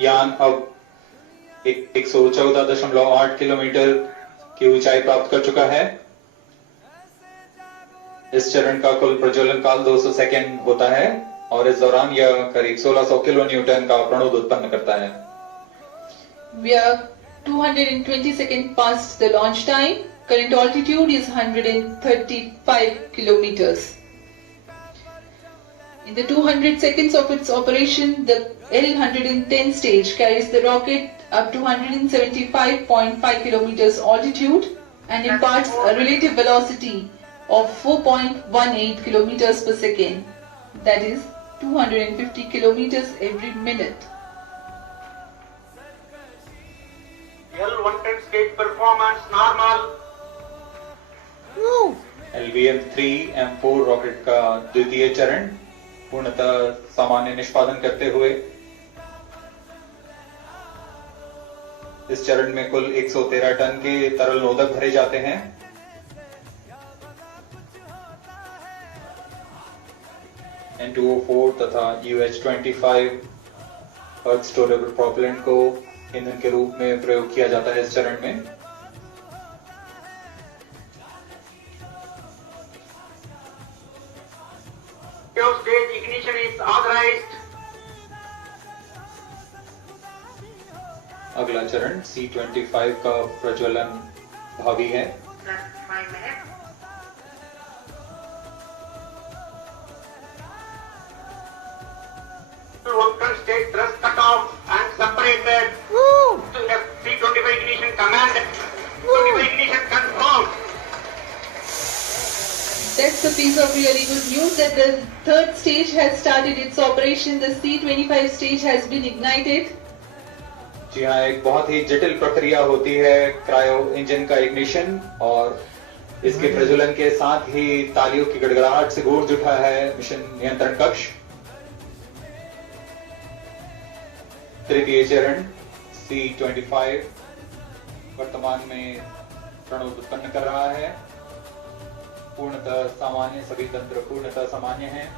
यान अब 114.8 किलोमीटर की ऊंचाई प्राप्त कर चुका है। इस चरण का कुल प्रज्वलन काल 200 सेकेंड होता है और इस दौरान यह करीब 1600 किलो न्यूटन का प्रणोद उत्पन्न करता है। We are 220 seconds past the launch time. Current altitude is 135 kilometers. In the 200 seconds of its operation, the L-110 stage carries the rocket up to 175.5 kilometers altitude and imparts a relative velocity of 4.18 kilometers per second. That is 250 kilometers every minute. L-110 stage performance normal. LVM-3M4 rocket का द्वितीय चरण पूर्णतः सामान्य निष्पादन करते हुए इस चरण में कुल 113 टन के तरल नोदक भरे जाते हैं। N2O4 तथा UH-25 अर्थ स्टोरेबल प्रोपेलेंट को ईंधन के रूप में प्रयोग किया जाता है इस चरण में। Stage ignition is authorized. अगला चरण C-25 का प्रज्वलन भावी है। 5 minutes. L-110 stage thrust cut off and separated. C-25 ignition command. C-25 ignition confirmed. That's a piece of really good news that the third stage has started its operation. The C-25 stage has been ignited. जी हाँ, एक बहुत ही जटिल प्रक्रिया होती है cryo engine का ignition और इसके प्रज्वलन के साथ ही तालियों की गड़गड़ाहट से गूंज उठा है मिशन नियंत्रण कक्ष। तृतीय चरण C-25 वर्तमान में प्रणोद उत्पन्न कर रहा है। पूर्णतः सामान्य, सभी तंत्र पूर्णतः सामान्य हैं।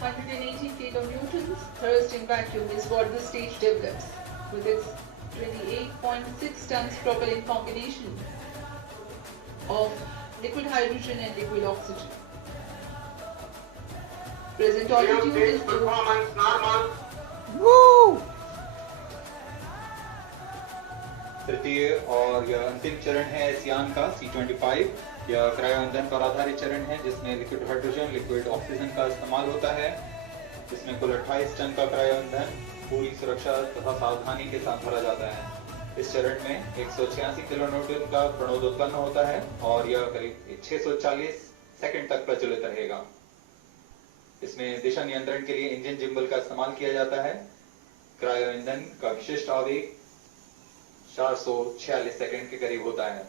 180 kilonewtons thrust in vacuum is what the stage develops with its 28.6 tons propellant combination of liquid hydrogen and liquid oxygen. Present altitude is performance normal. तृतीय और यह अंतिम चरण है इस यान का C-25। यह क्रायो ईंधन पर आधारित चरण है जिसमें लिक्विड हाइड्रोजन, लिक्विड ऑक्सीजन का इस्तेमाल होता है। जिसमें कुल 28 टन का क्रायो ईंधन पूरी सुरक्षा तथा सावधानी के साथ भरा जाता है। इस चरण में 186 किलो न्यूटन का प्रणोद उत्पन्न होता है और यह करीब 640 सेकंड तक प्रज्वलित रहेगा। इसमें दिशा नियंत्रण के लिए इंजन जिम्बल का इस्तेमाल किया जाता है। क्रायो ईंधन का विशिष्ट आवेग 446 सेकंड के करीब होता है।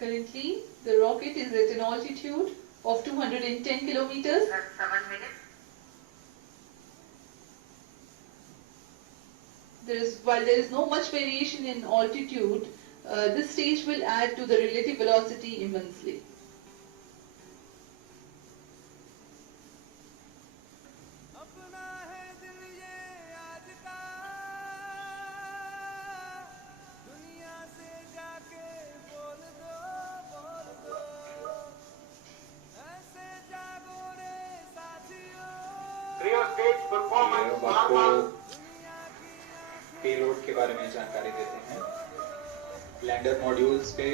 currently the rocket is at an altitude of 210 kilometers. That's 7 minutes. While there is no much variation in altitude, this stage will add to the relative velocity immensely. Trio stage performance अब आपको normal. Payload के बारे में जानकारी देते हैं। Lander modules पे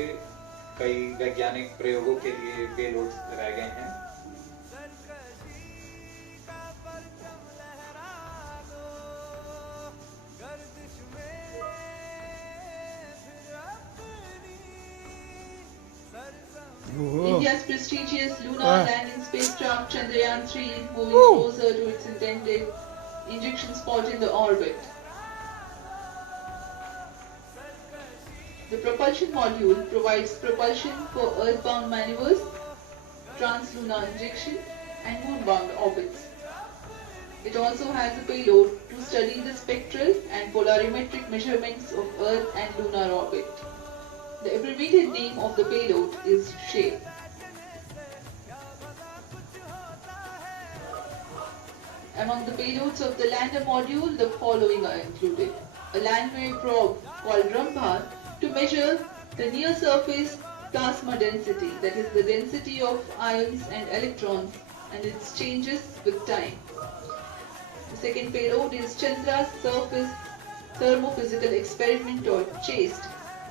कई वैज्ञानिक प्रयोगों के लिए पेलोड्स लगाए गए हैं। India's prestigious lunar landing spacecraft Chandrayan 3 moving closer to its intended injection spot in the orbit. The propulsion module provides propulsion for earthbound maneuvers, translunar injection, and moonbound orbits. It also has a payload to study the spectral and polarimetric measurements of Earth and lunar orbit. The abbreviated name of the payload is SHAPE. Among the payloads of the lander module, the following are included. A land-wave probe called Rambha to measure the near-surface plasma density, that is the density of ions and electrons and its changes with time. The second payload is Chandra's Surface Thermophysical Experiment or CHAST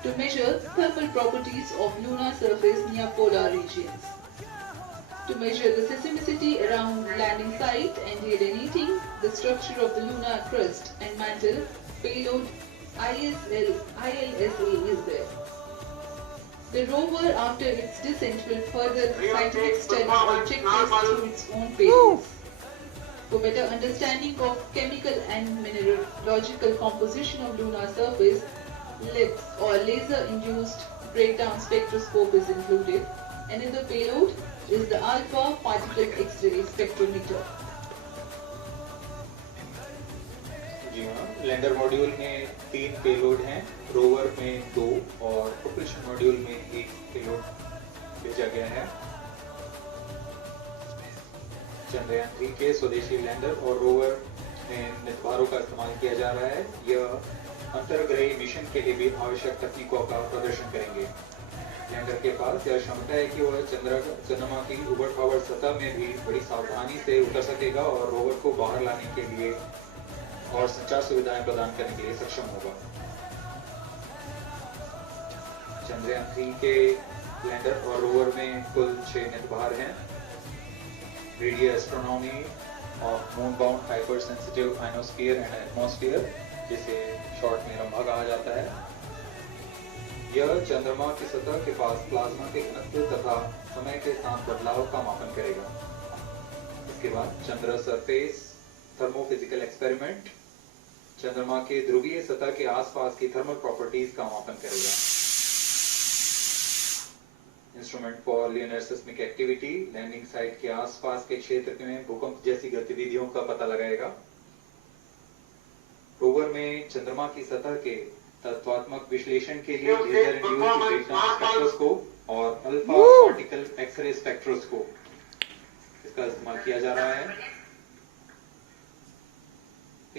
to measure thermal properties of lunar surface near polar regions. To measure the seismicity around landing site and alienating the structure of the lunar crust and mantle, payload ILSA is there. The rover, after its descent, will further scientific study or check test through its own payloads. For better understanding of chemical and mineralogical composition of lunar surface, LIBS or laser-induced breakdown spectroscope is included. Another payload is the alpha particle X-ray spectrometer. जी हाँ, lander module में 3 payload हैं, rover में 2 और propulsion module में 1 payload भेजा गया है। चंद्रयान 3 के स्वदेशी लैंडर और रोवर में नितंबारों का इस्तेमाल किया जा रहा है। यह अंतर्ग्रही मिशन के लिए भी आवश्यक तकनीकों का प्रदर्शन करेंगे। लैंडर के पास यह क्षमता है कि वह चंद्रमा की उबड़-खाबड़ सतह में भी बड़ी सावधानी से उतर सकेगा और रोवर को बाहर लाने के लिए और संचार सुविधाएं प्रदान करने के लिए सक्षम होगा। चंद्रयान 3 के लैंडर और रोवर में कुल 6 नितंबार हैं। Radio astronomy of moon bound hyper sensitive ionosphere and atmosphere, जिसे शॉर्ट में रंभा कहा जाता है। यह चंद्रमा की सतह के पास प्लाज्मा के घनत्व तथा समय के साथ बदलाव का मापन करेगा। इसके बाद चंद्र सरफेस थर्मोफिजिकल एक्सपेरिमेंट चंद्रमा के ध्रुवीय सतह के आसपास की थर्मल प्रॉपर्टीज का मापन करेगा। Instrument for linear seismic activity landing site के आसपास के क्षेत्र में भूकंप जैसी गतिविधियों का पता लगाएगा। रोवर में चंद्रमा की सतह के तत्वात्मक विश्लेषण के लिए लेजर इंड्यूस्ड ब्रेकडाउन स्पेक्ट्रोस्कोप और अल्फा पार्टिकल एक्सरे स्पेक्ट्रोस्कोप इसका इस्तेमाल किया जा रहा है।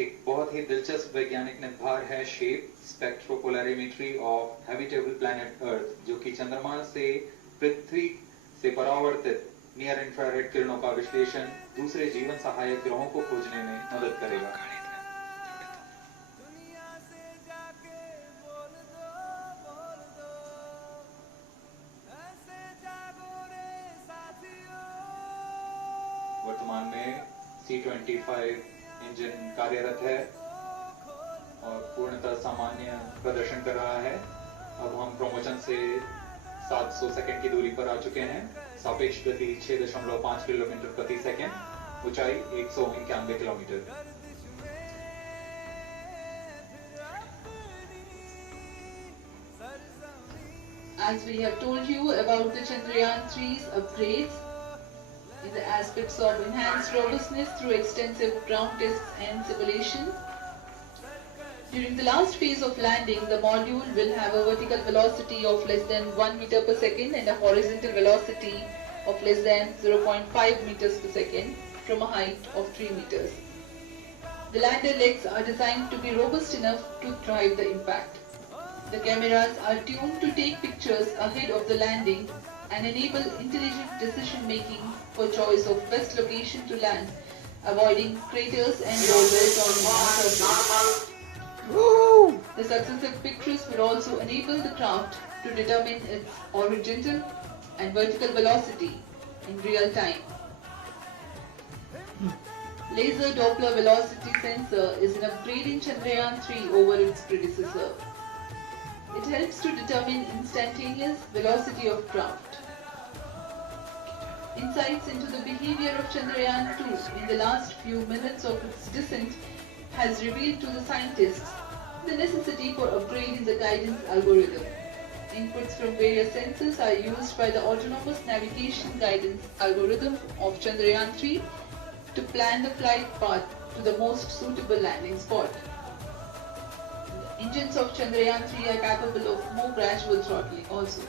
एक बहुत ही दिलचस्प वैज्ञानिक नितंबार है shape स्पेक्ट्रोपोलैरिमेट्री of habitable planet earth, जो कि चंद्रमा से पृथ्वी से परावर्तित नियर इंफ्रारेड किरणों का विश्लेषण दूसरे जीवन सहायक ग्रहों को खोजने में मदद करेगा। वर्तमान में C-25 इंजन कार्यरत है और पूर्णतः सामान्य प्रदर्शन कर रहा है। अब हम प्रमोशन से 700 सेकंड की दूरी पर आ चुके हैं। सापेक्ष गति 6.5 किलोमीटर प्रति सेकंड, ऊंचाई 191 kilometre. As we have told you about the Chandrayan 3's upgrades in the aspects of enhanced robustness through extensive ground tests and simulation, during the last phase of landing, the module will have a vertical velocity of less than 1 meter per second and a horizontal velocity of less than 0.5 meters per second from a height of 3 meters. The lander legs are designed to be robust enough to drive the impact. The cameras are tuned to take pictures ahead of the landing and enable intelligent decision making for choice of best location to land, avoiding craters and boulders on the surface. The successive pictures will also enable the craft to determine its horizontal and vertical velocity in real time. Laser Doppler velocity sensor is an upgrade in Chandrayan 3 over its predecessor. It helps to determine instantaneous velocity of craft. Insights into the behavior of Chandrayan 2 in the last few minutes of its descent has revealed to the scientists the necessity for upgrading the guidance algorithm. Inputs from various sensors are used by the autonomous navigation guidance algorithm of Chandrayan 3 to plan the flight path to the most suitable landing spot. Engines of Chandrayan 3 are capable of more gradual throttling also.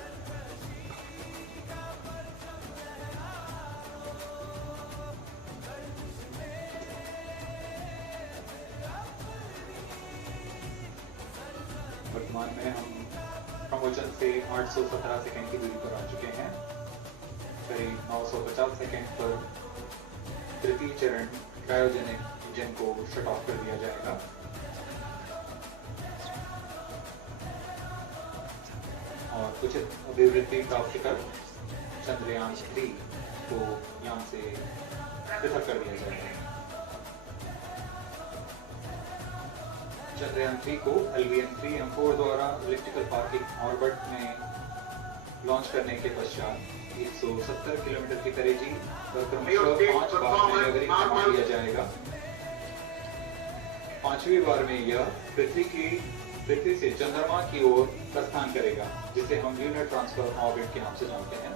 वर्तमान में हम promotion से 817 second की दूरी पर आ चुके हैं। करीब 950 सेकंड पर तृतीय चरण क्रायोजेनिक इंजन को शट ऑफ कर दिया जाएगा और उचित अभिवृद्धि प्राप्त कर चंद्रयान 3 को यान से पृथक कर दिया जाएगा। चंद्रयान 3 को LVM-3M4 द्वारा इलेक्ट्रिकल पार्किंग ऑर्बिट में लॉन्च करने के पश्चात 170 किलोमीटर की परिधि पर क्रमशः 5 बार मैनेवरिंग करवा दिया जाएगा। 5वीं बार में यह पृथ्वी से चंद्रमा की ओर प्रस्थान करेगा, जिसे हम ल्यूनर ट्रांसफर ऑर्बिट के नाम से जानते हैं।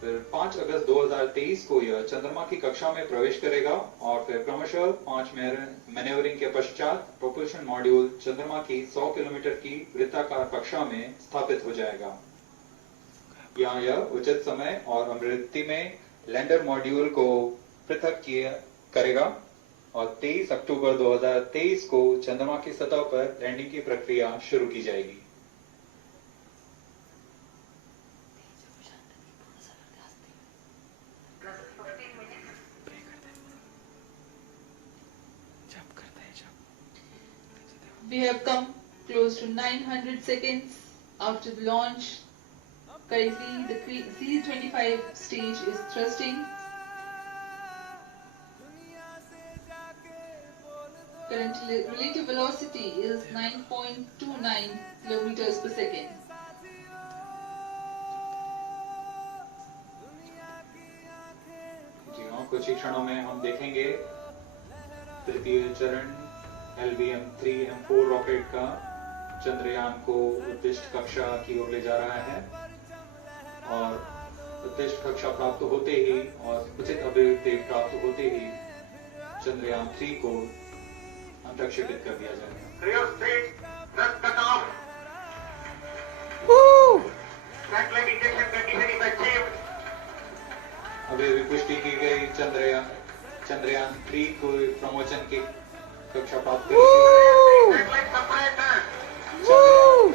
फिर 5 अगस्त 2023 को यह चंद्रमा की कक्षा में प्रवेश करेगा और फिर क्रमशः 5 मैनेवरिंग के पश्चात प्रोपल्शन मॉड्यूल चंद्रमा की 100 किलोमीटर की वृत्ताकार कक्षा में स्थापित हो जाएगा। यहाँ यह उचित समय और अभिवृद्धि में लैंडर मॉड्यूल को पृथक करेगा और 23 अक्टूबर 2023 को चंद्रमा की सतह पर लैंडिंग की प्रक्रिया शुरू की जाएगी। We have come close to 900 seconds after the launch. Currently, the C-25 stage is thrusting. Current relative velocity is 9.29 kilometers per second. जी हाँ, कुछ ही क्षणों में हम देखेंगे तृतीय चरण LVM-3M4 रॉकेट का चंद्रयान को उद्दिष्ट कक्षा की ओर ले जा रहा है और उद्दिष्ट कक्षा प्राप्त होते ही और उचित अभिवृद्धि प्राप्त होते ही चंद्रयान 3 को अंतरिक्षित कर दिया जाएगा। Cryospace, thrust cut off. Satellite injection condition is achieved. अभी पुष्टि की गई चंद्रयान 3 को प्रमोशन की कक्षा प्राप्त चंद्रयान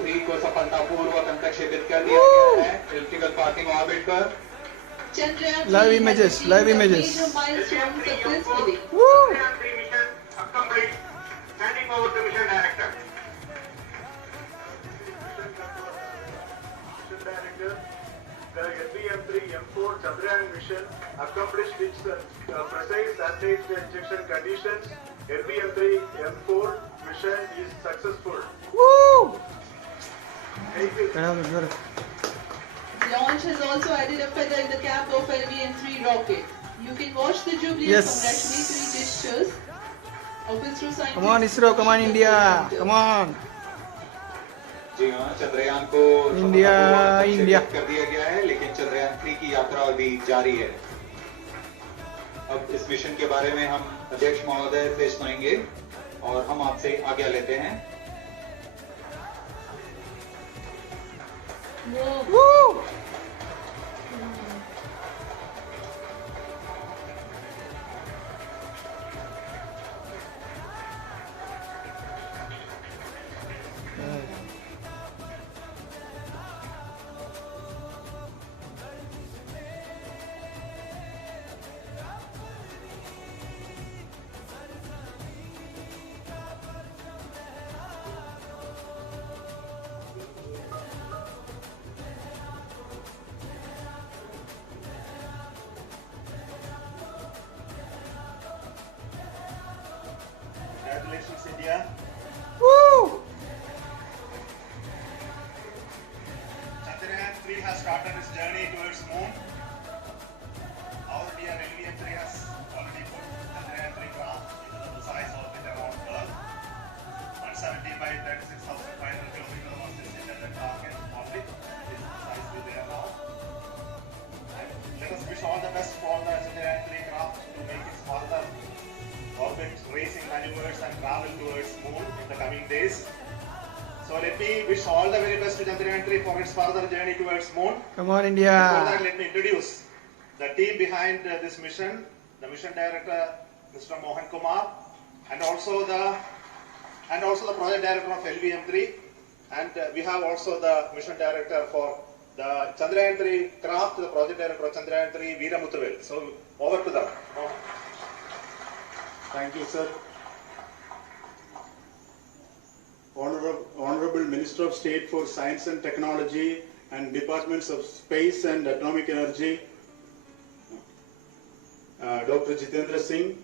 3 को सफलतापूर्वक अंतरिक्षित कर दिया गया है इलेक्ट्रिकल पार्किंग ऑर्बिट पर। Live images. Milestone successfully. Chandrayaan 3 mission accomplished. Handing over to mission director. Mission Director, the LVM-3M4 Chandrayan mission accomplished its precise satellite injection conditions. LVM-3M4 mission is successful. Thank you. Launch has also added a feather in the cap of LVM-3 rocket. You can watch the jubilant congratulatory gestures of ISRO scientists. Come on ISRO, come on India, come on. जी हाँ, चंद्रयान को India कर दिया गया है, लेकिन चंद्रयान 3 की यात्रा अभी जारी है। अब इस मिशन के बारे में हम अध्यक्ष महोदय से सुनेंगे और हम आपसे आज्ञा लेते हैं। Congratulations, India. Chandrayan 3 has started its journey towards moon. Our dear LVM-3 has already put Chandrayan 3 craft into the precise orbit around Earth. 170 by 36,500 kilometers was this intended target orbit. It is precisely there now. And let us wish all the best for the Chandrayan 3 craft to make its further orbit racing maneuvers and travel towards moon in the let me wish all the very best to Chandrayan 3 for its further journey towards moon. Come on, Before India. that, let me introduce the team behind this mission, the mission director, Mr. Mohan Kumar, and also the project director of LVM3, and we have also the mission director for the Chandrayan 3 craft, the project director of Chandrayan 3, Veera Muthuvel. So over to them. Mohan. Thank you, sir. Honorable Minister of State for Science and Technology and Departments of Space and Atomic Energy, Dr. Jitendra Singh,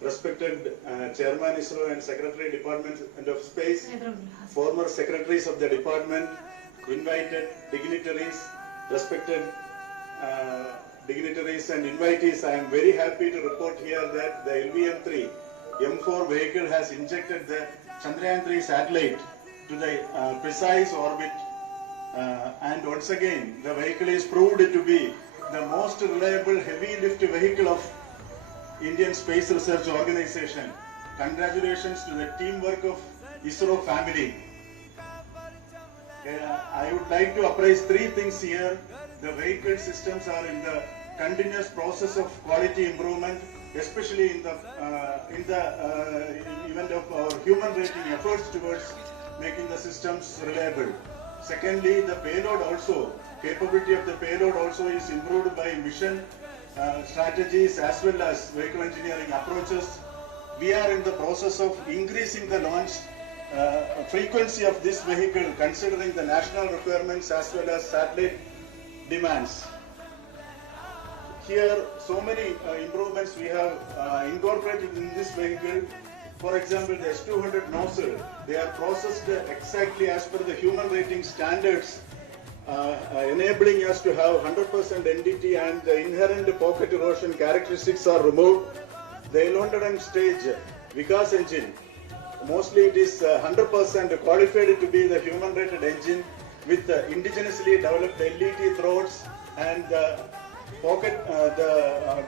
respected Chairman ISRO and Secretary Department of Space, former Secretaries of the Department, invited dignitaries, respected dignitaries and invitees, I am very happy to report here that the LVM-3 M4 vehicle has injected the Chandrayan-3 satellite to the precise orbit, and once again the vehicle is proved to be the most reliable heavy lift vehicle of Indian Space Research Organization. Congratulations to the teamwork of ISRO family. I would like to appraise three things here. The vehicle systems are in the continuous process of quality improvement, especially in the event of our human rating efforts towards making the systems reliable. Secondly, the payload also, capability of the payload also is improved by mission strategies as well as vehicle engineering approaches. We are in the process of increasing the launch frequency of this vehicle considering the national requirements as well as satellite demands. Here, so many improvements we have incorporated in this vehicle. For example, the S200 nozzle, they are processed exactly as per the human rating standards, enabling us to have 100% NDT, and the inherent pocket erosion characteristics are removed. The L100 stage Vikas engine, mostly it is 100% qualified to be the human rated engine with indigenously developed LET throats, and the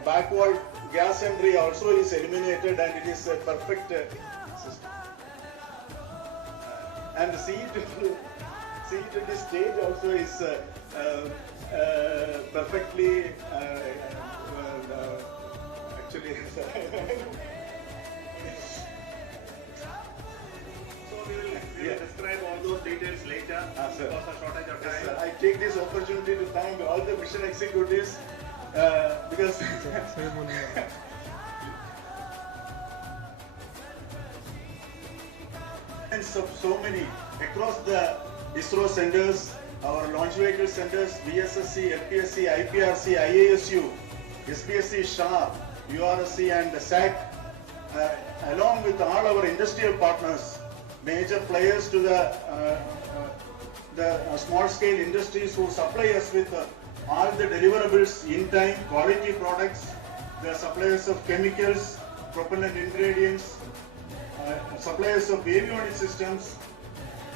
backward gas entry also is eliminated, and it is a perfect system. And the seat to this stage also is perfectly actually. We will describe all those details later Sir. because of shortage of Yes, time. sir. I take this opportunity to thank all the mission executives because of so many across the ISRO centers, our launch vehicle centers, VSSC, FPSC, IPRC, IASU, SPSC, SHAR, URSC and SAC, along with all our industrial partners, major players to the small scale industries who supply us with all the deliverables in time, quality products, the suppliers of chemicals, propellant ingredients, suppliers of avionics systems,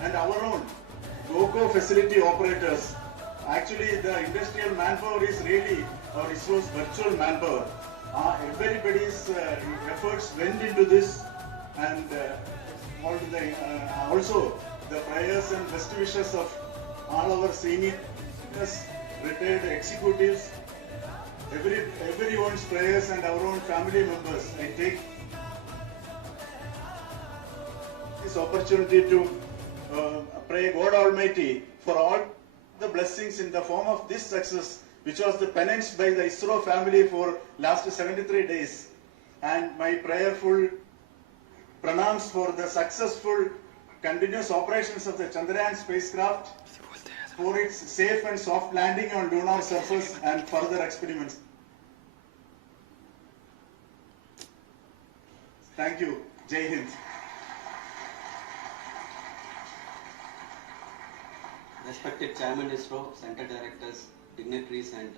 and our own GOCO facility operators. Actually, the industrial manpower is really our ISRO's virtual manpower. Everybody's efforts went into this, and also the prayers and best wishes of all our senior retired executives, everyone's prayers and our own family members. I take this opportunity to pray God Almighty for all the blessings in the form of this success, which was the penance by the ISRO family for last 73 days. And my prayerful pranams for the successful continuous operations of the Chandrayan spacecraft, for its safe and soft landing on lunar surface and further experiments. Thank you. Jai Hind. Respected Chairman ISRO, Center Directors, dignitaries and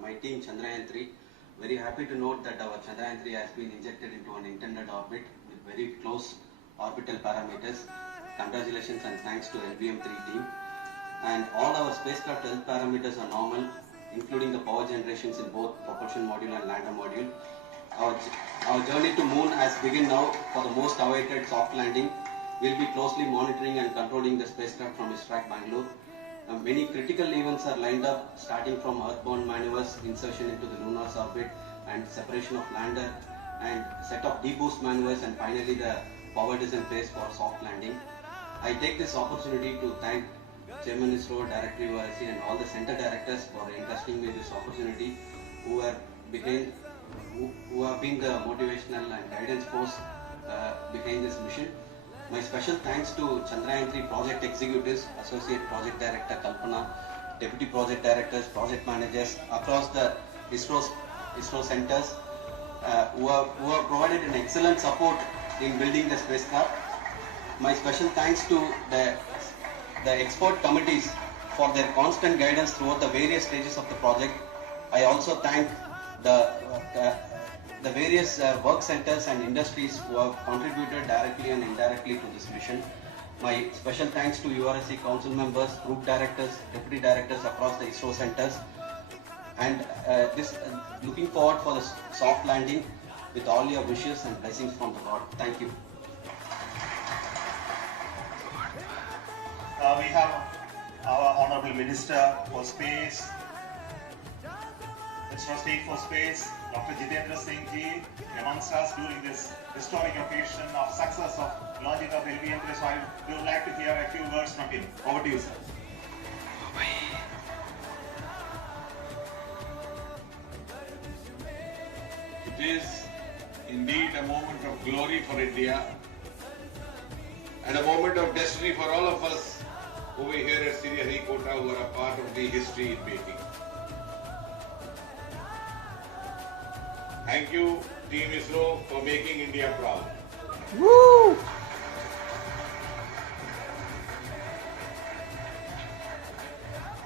my team Chandrayan 3, very happy to note that our Chandrayan 3 has been injected into an intended orbit with very close orbital parameters. Congratulations and thanks to LVM3 team. And all our spacecraft health parameters are normal, including the power generations in both propulsion module and lander module. Our journey to moon has begun now for the most awaited soft landing. will be closely monitoring and controlling the spacecraft from ISRO Bangalore. Many critical events are lined up, starting from earthbound maneuvers, insertion into the lunar orbit, and separation of lander, and set of deboost maneuvers, and finally the power design phase for soft landing. I take this opportunity to thank Chairman ISRO, Director URC, and all the center directors for entrusting me this opportunity, who have been the motivational and guidance force behind this mission. My special thanks to Chandrayan 3 project executives, Associate Project Director Kalpana, Deputy Project Directors, Project Managers across the ISRO centers who have provided an excellent support in building the spacecraft. My special thanks to the expert committees for their constant guidance throughout the various stages of the project. I also thank the various work centers and industries who have contributed directly and indirectly to this mission. My special thanks to URSC council members, group directors, deputy directors across the ISRO centers, and looking forward for the soft landing with all your wishes and blessings from the Lord. Thank you. We have our Honorable Minister for Space, Minister of State for Space, Dr. Jitendra Singh ji, amongst us during this historic occasion of success of launching of LVM-3. So I would like to hear a few words from him. Over to you, sir. It is indeed a moment of glory for India and a moment of destiny for all of us over here at Sriharikota who are a part of the history in making. Thank you, Team ISRO, for making India proud. Woo!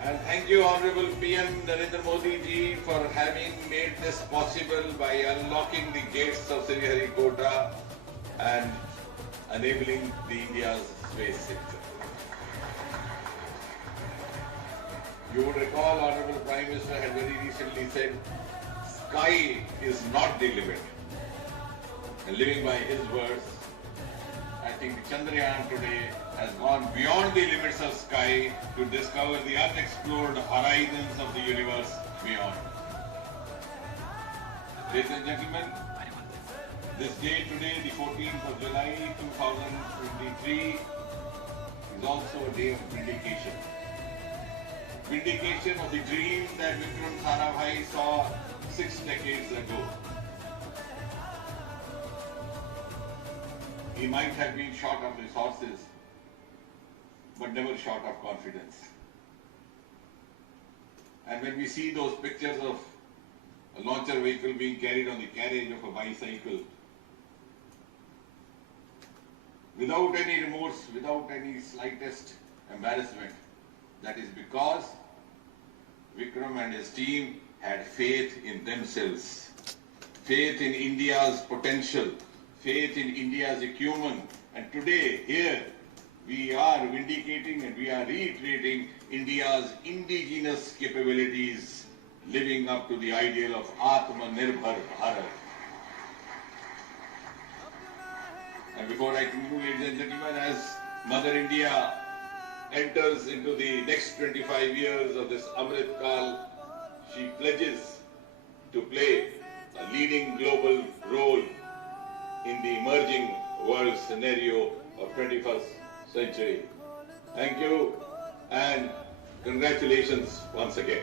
And thank you, Honorable PM Narendra Modi ji, for having made this possible by unlocking the gates of Sriharikota and enabling India's space sector. You would recall, Honorable Prime Minister had very recently said, sky is not the limit. And living by his words, I think Chandrayan today has gone beyond the limits of sky to discover the unexplored horizons of the universe beyond. Ladies and gentlemen, this day today, the 14th of July 2023, is also a day of vindication. Vindication of the dream that Vikram Sarabhai saw 6 decades ago. He might have been short of resources, but never short of confidence. And when we see those pictures of a launcher vehicle being carried on the carriage of a bicycle, without any remorse, without any slightest embarrassment, that is because Vikram and his team had faith in themselves, faith in India's potential, faith in India's acumen. And today, here, we are vindicating and we are reiterating India's indigenous capabilities, living up to the ideal of Atmanirbhar Bharat. And before I conclude, ladies and gentlemen, as Mother India enters into the next 25 years of this Amrit Kal, she pledges to play a leading global role in the emerging world scenario of 21st century. Thank you and congratulations once again.